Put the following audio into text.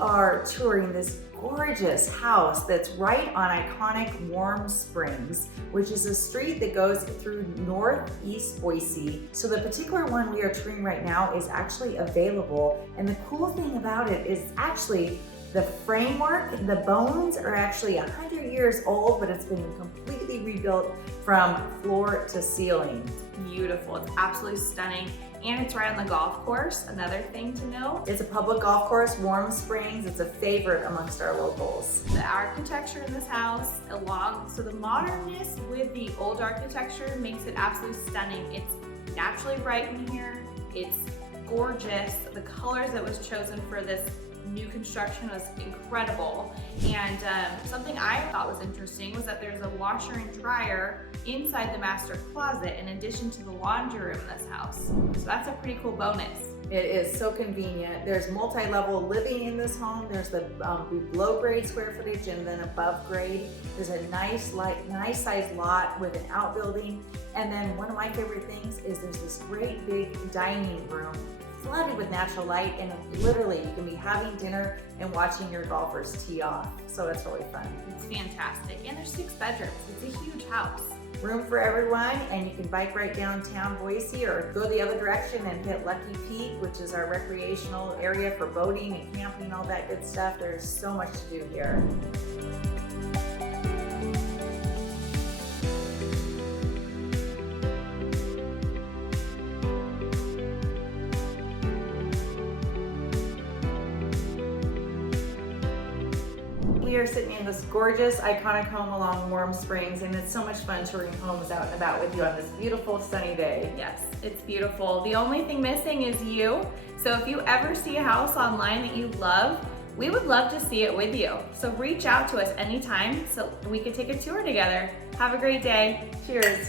are touring this gorgeous house that's right on iconic Warm Springs, which is a street that goes through northeast Boise. So the particular one we are touring right now is actually available. And the cool thing about it is actually the framework, the bones are actually 100 years old, but it's been completely rebuilt from floor to ceiling. Beautiful, it's absolutely stunning. And it's right on the golf course, another thing to know. It's a public golf course, Warm Springs. It's a favorite amongst our locals. The architecture in this house, so the modernness with the old architecture makes it absolutely stunning. It's naturally bright in here. It's gorgeous. The colors that was chosen for this new construction was incredible. And something I thought was interesting was that there's a washer and dryer inside the master closet in addition to the laundry room in this house. So that's a pretty cool bonus. It is so convenient. There's multi-level living in this home. There's the below grade square footage and then above grade. There's a nice sized lot with an outbuilding. And then one of my favorite things is there's this great big dining room flooded with natural light, and literally you can be having dinner and watching your golfers tee off. So it's really fun. It's fantastic. And there's 6 bedrooms. It's a huge house. Room for everyone, and you can bike right downtown Boise or go the other direction and hit Lucky Peak, which is our recreational area for boating and camping, all that good stuff. There's so much to do here. We are sitting in this gorgeous, iconic home along Warm Springs, and it's so much fun touring homes out and about with you on this beautiful sunny day. Yes, it's beautiful. The only thing missing is you. So if you ever see a house online that you love, we would love to see it with you. So reach out to us anytime so we could take a tour together. Have a great day. Cheers.